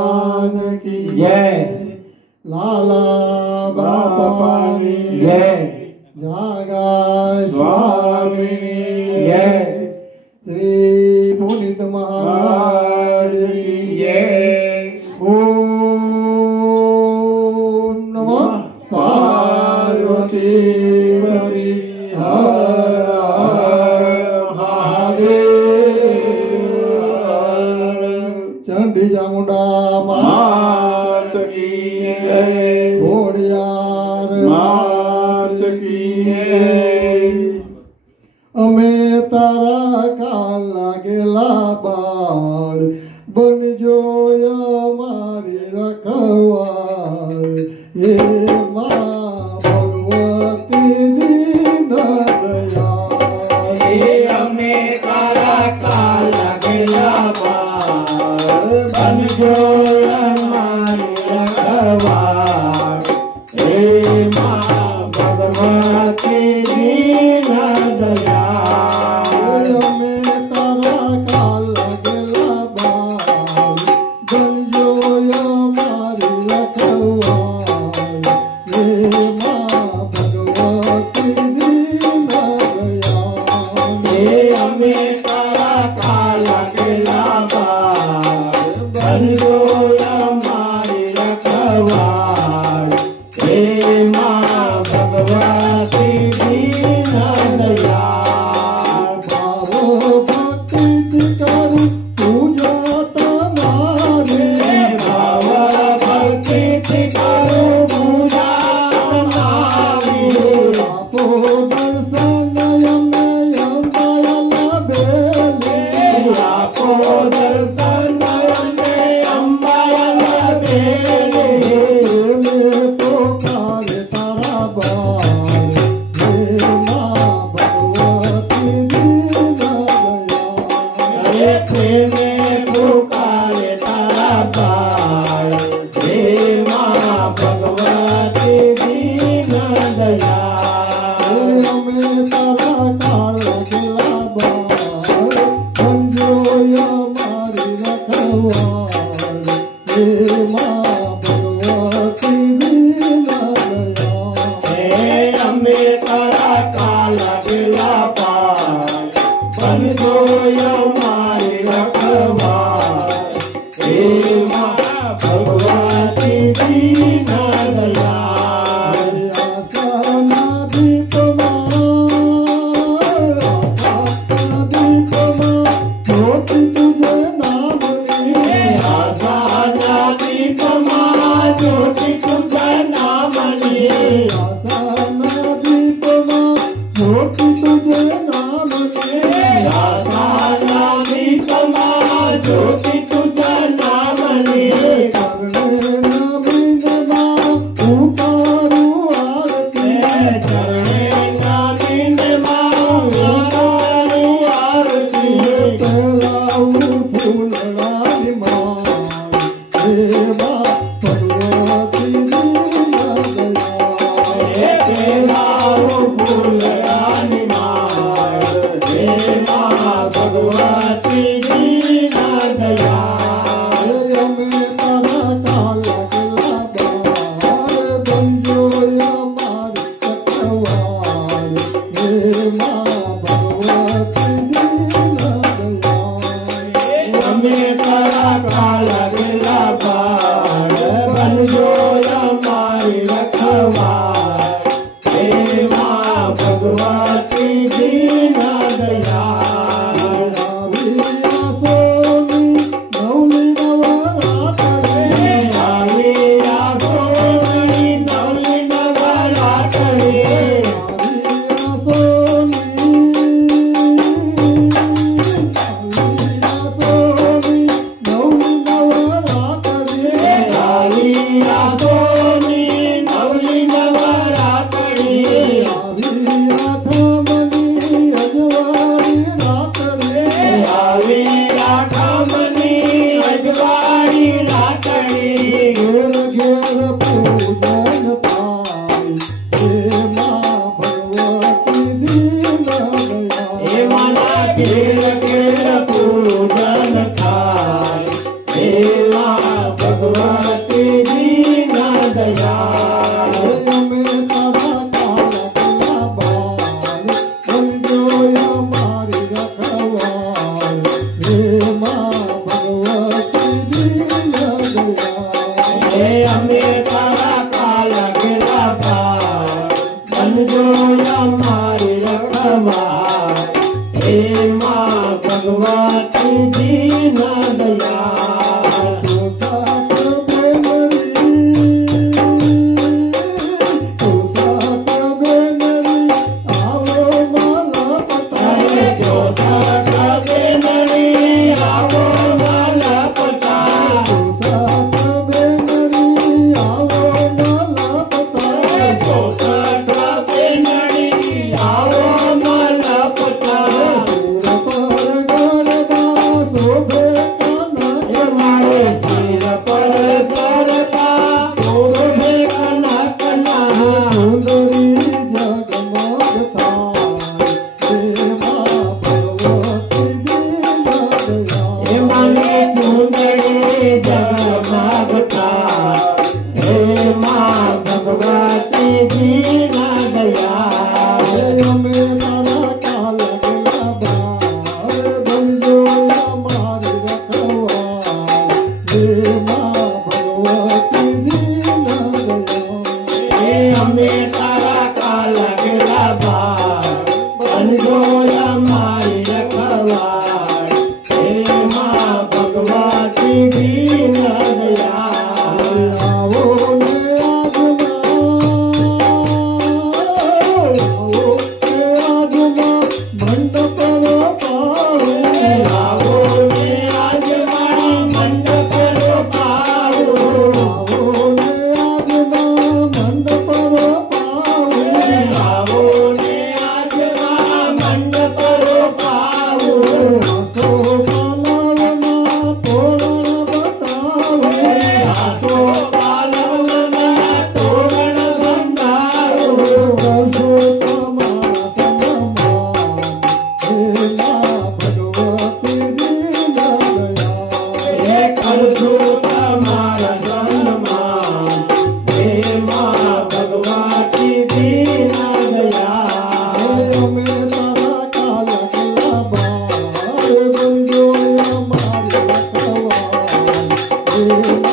भगवान की जय। लाला बापा की जय। जागा स्वामिनी जय। श्री पुनीत महाराज की जय। ओम नमः पार्वती पति हर हर महादेव। चंडी चामुंडा मात की जय। घोड़ियार मात की जय। अमे तारा का लागेला बार बन जो हमारी रखवार। ये माँ भगवती दीन दयाल। ये अमे तारा का लागेला बार बन जो हमारी रखवार। हे माँ भगवती दीन दयाल। अमे तारा का लागेला बार बन जो हमारी रखवार। ये माँ भगवती दीन दयाल। हे अमे तारा का लागेला बार बन जो हमारी रखवार। हे माँ भगवती दीन दयाल। भावो भक्ति करू पूजा तमारे। भाव भक्ति करो पूजा तुम्हारी। आपो दर्शन में दयाल बेले। आपो दर्शन में अम्बायल बेले। बेले पुकार तारा बार। हे माँ भगवती दीन दयाल। अरे प्रेमे पुकारे तारा बार। हे माँ भगवती दीन दयाल। अमे तारा का लागेला बार बन जो हमारी रखवार। हे माँ भगवती दीन दयाल। हे अम्बे तारा का लागेला पार बन जो हमारी रखवार। हे माँ भगवती दीन दयाल। आसना दीप ज्योति तुझे नाम ली। आसाना दीप माँ ज्योति तुझ नामनी। आसना दीप ज्योति तुझे नाम ली। आसाना दीप माँ ज्योति तुझ नामनी। करने नवीन माँ उतारू आरती। चरणे नामिन माँ उतारू आरती। तेरा फूल रानी माँ। हे माँ भगवती दीन दयाल। हे तेराऊ फूल रानी माँ। हे माँ भगवती दीन दयाल। अमे तारा का लागेला बार बन जो हमारी रखवार। हे माँ भगवती दीन दयाल। हमें तारा का लगेला बार।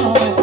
माय